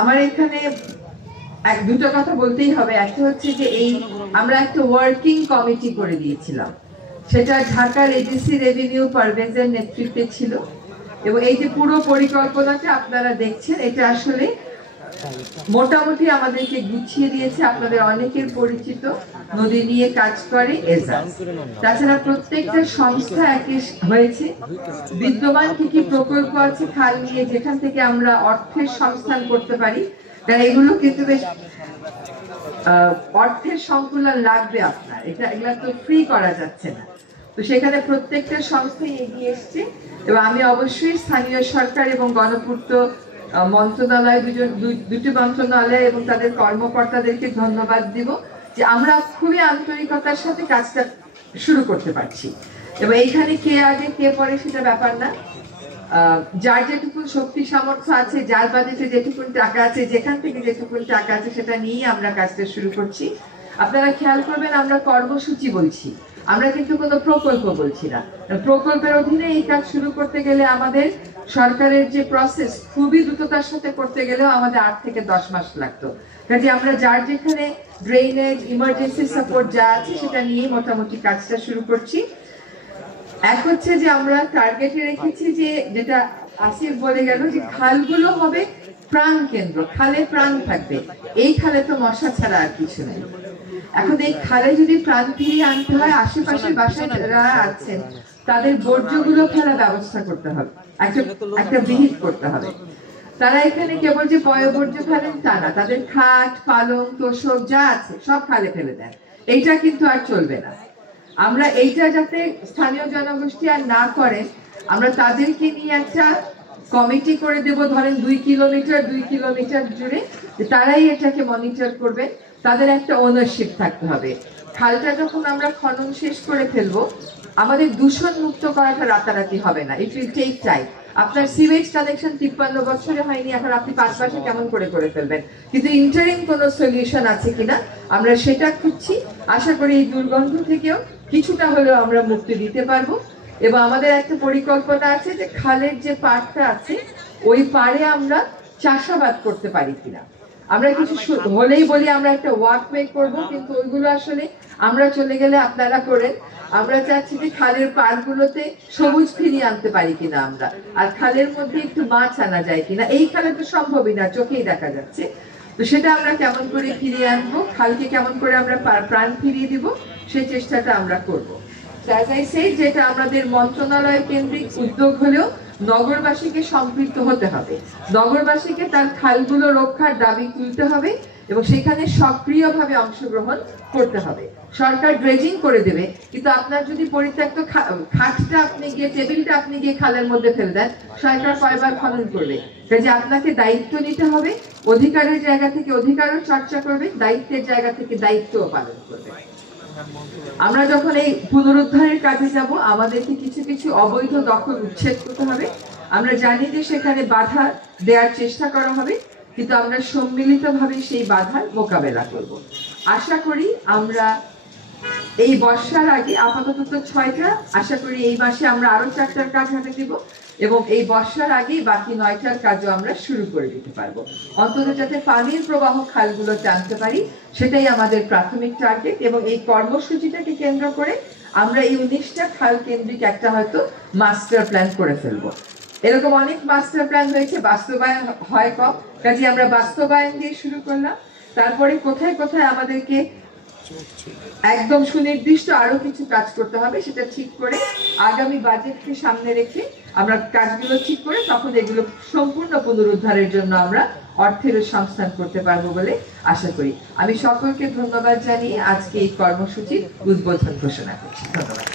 আমার এখানে এক দুটো কথা বলতেই হবে। একটা হচ্ছে যে এই আমরা একটা ওয়ার্কিং কমিটি করে দিয়েছিলাম, সেটা ঢাকার এডিসি রেভিনিউ পারভেজের নেতৃত্বে ছিল, এবং এই যে পুরো পরিকল্পনাটা আপনারা দেখছেন এটা আসলে মোটামুটি আমাদেরকে গুছিয়ে দিয়েছে আপনাদের অনেকের পরিচিত নদী নিয়ে কাজ করে এজাজ। তাছাড়া প্রত্যেকটা সংস্থা একই হয়েছে, বিদ্যমান কি কি প্রকল্প আছে খাল নিয়ে যেখান থেকে আমরা অর্থের সংস্থান করতে পারি, কারণ এগুলো কিন্তু বেশ অর্থের সংকুলন লাগবে আপনার, এগুলা তো ফ্রি করা যাচ্ছে না। তো সেখানে প্রত্যেকটা সংস্থাই এগিয়ে এসছে, এবং আমি অবশ্যই স্থানীয় সরকার এবং গণপূর্ত মন্ত্রণালয় দুটি মন্ত্রণালয় এবং তাদের কর্মকর্তাদেরকে ধন্যবাদ দিব যে আমরা খুবই আন্তরিকতার সাথে কাজটা শুরু করতে পারছি। এবং এইখানে কে আগে কে পরে সেটা ব্যাপার না, যার যেটুকু শক্তি সামর্থ্য আছে, যার বাজেটে যেটুকু টাকা আছে, যেখান থেকে যেটুকু টাকা আছে সেটা নিয়ে আমরা কাজটা শুরু করছি। আপনারা খেয়াল করবেন আমরা কর্মসূচি বলছি, আমরা কিন্তু কোনো প্রকল্প বলছি না। প্রকল্পের অধীনে এই কাজ শুরু করতে গেলে আমাদের সরকারের যে প্রসেস খুবই দ্রুততার সাথে করতে গেলেও আমাদের 8 থেকে 10 মাস লাগতো। কাজে আমরা যার যেখানে ড্রেনেজ ইমার্জেন্সি সাপোর্ট যা আছে সেটা নিয়ে মোটামুটি কাজটা শুরু করছি। এক হচ্ছে যে আমরা টার্গেটে রেখেছি যে যেটা আসিফ বলে গেল যে খালগুলো হবে প্রাণ কেন্দ্র, খালে প্রাণ থাকবে। এই খালে তো মশা ছাড়া আর কিছু নেই। এখন এই খালে যদি প্রাণ ফিরিয়ে আনতে হয়, আশেপাশের বাসায় যারা আছেন তাদের বর্জ্যগুলো ফেলার ব্যবস্থা করতে হবে, একটা বিহিত করতে হবে। তারা এখানে কেবল যে পয়ঃবর্জ্য ফেলেন তা না, তাদের খাট পালং তোষক যা আছে সব খালে ফেলে দেন। এইটা কিন্তু আর চলবে না। আমরা এইটা যাতে স্থানীয় জনগোষ্ঠী আর না করে, আমরা তাদেরকে নিয়ে একটা কমিটি করে দেব, ধরেন 2 কিলোমিটার জুড়ে, তারাই এটাকে মনিটর করবে। তাদের একটা ওনারশিপ থাকতে হবে। খালটা যখন আমরা খনন শেষ করে ফেলবো, আমাদের দূষণ মুক্ত করাটা রাতারাতি হবে না, ইট উইল টেক টাইম। আপনার সিওয়েজ কানেকশন 53 বছরে হয়নি, এখন আপনি 5 মাসে কেমন করে ফেলবেন? কিন্তু ইন্টারিম কোনো সলিউশন আছে কিনা আমরা সেটা খুঁজছি। আশা করি এই দুর্গন্ধ থেকেও কিছুটা হলেও আমরা মুক্তি দিতে পারবো। এবং আমাদের একটা পরিকল্পনা আছে যে খালের যে পাড়টা আছে ওই পাড়ে আমরা চাষাবাদ করতে পারি কিনা। আমরা কিছু হলেই বলি আমরা একটা ওয়াকওয়ে করবো, কিন্তু ওইগুলো আসলে আমরা চলে গেলে আপনারা করেন। আমরা চাচ্ছি যে খালের পাড়গুলোতে সবুজ ফিরিয়ে আনতে পারি কিনা আমরা, আর খালের মধ্যে একটু মাছ আনা যায় কিনা। এই খালে তো সম্ভবই না, চোখেই দেখা যাচ্ছে। তো সেটা আমরা কেমন করে ফিরিয়ে আনবো, খালকে কেমন করে আমরা প্রাণ ফিরিয়ে দিব, সেই চেষ্টাটা আমরা করবো। যেটা আমাদের মন্ত্রণালয় কেন্দ্রিক উদ্যোগ হলেও নগরবাসীকে সম্পৃক্ত হতে হবে, নগরবাসীকে তার খালগুলো রক্ষার দাবি তুলতে হবে এবং সেখানে সক্রিয়ভাবে অংশগ্রহণ করতে হবে। সরকার ড্রেজিং করে দেবে, কিন্তু আপনার যদি পরিত্যক্ত খাটটা আপনি গিয়ে টেবিলটা আপনি গিয়ে খালের মধ্যে ফেলে দেন, সরকার কয়বার খনন করবে? কাজে আপনাকে দায়িত্ব নিতে হবে, অধিকারের জায়গা থেকে অধিকারও চর্চা করবে, দায়িত্বের জায়গা থেকে দায়িত্বও পালন করবে। আমরা যখন এই পুনরুদ্ধারের কাজে যাব, আমাদেরকে কিছু কিছু অবৈধ দখল উচ্ছেদ করতে হবে। আমরা জানি যে সেখানে বাধা দেওয়ার চেষ্টা করা হবে, কিন্তু আমরা সম্মিলিতভাবে সেই বাধার মোকাবেলা করব। আশা করি আমরা এই বর্ষার আগে, আপাতত 6টা, আশা করি এই মাসে আমরা আরো 4টার কাজ হাতে দিব এবং এই বর্ষার আগেই বাকি 9টার কাজও আমরা শুরু করে দিতে পারবো। অন্তত যাতে পানির প্রবাহ খালগুলো টানতে পারি, সেটাই আমাদের প্রাথমিক টার্গেট। এবং এই কর্মসূচিটাকে কেন্দ্র করে আমরা এই 19টা খাল কেন্দ্রিক একটা হয়তো মাস্টার প্ল্যান করে ফেলবো। এরকম অনেক মাস্টার প্ল্যান হয়েছে, বাস্তবায়ন হয় কম, কাজে আমরা বাস্তবায়ন দিয়ে শুরু করলাম। তারপরে কোথায় কোথায় আমাদেরকে একদম সুনির্দিষ্ট আরো কিছু কাজ করতে হবে সেটা ঠিক করে আগামী বাজেটকে সামনে রেখে আমরা কাজগুলো ঠিক করে তখন এগুলো সম্পূর্ণ পুনরুদ্ধারের জন্য আমরা অর্থের সংস্থান করতে পারবো বলে আশা করি। আমি সকলকে ধন্যবাদ জানিয়ে আজকে এই কর্মসূচির উদ্বোধন ঘোষণা করছি। ধন্যবাদ।